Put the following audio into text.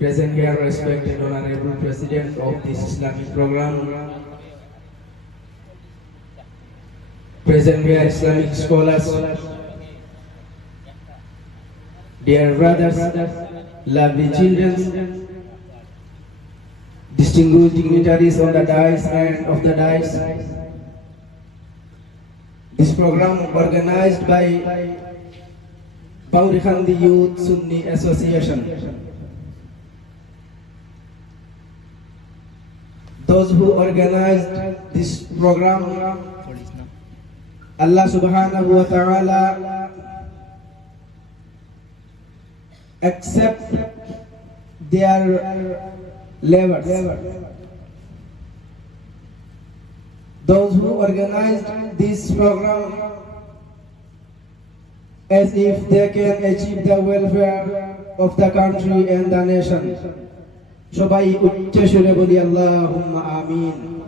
Present here, respected Honorable President of this Islamic program. Present here, Islamic scholars. Dear brothers, lovely children, distinguished dignitaries on the dais and off the dais. This program organized by Paurikhandi Youth Sunni Association. Those who organized this program, Allah subhanahu wa ta'ala accept their labors. Those who organized this program as if they can achieve the welfare of the country and the nation. সবাই উচ্চ সুরে বলি আল্লাহুম্মা আমিন।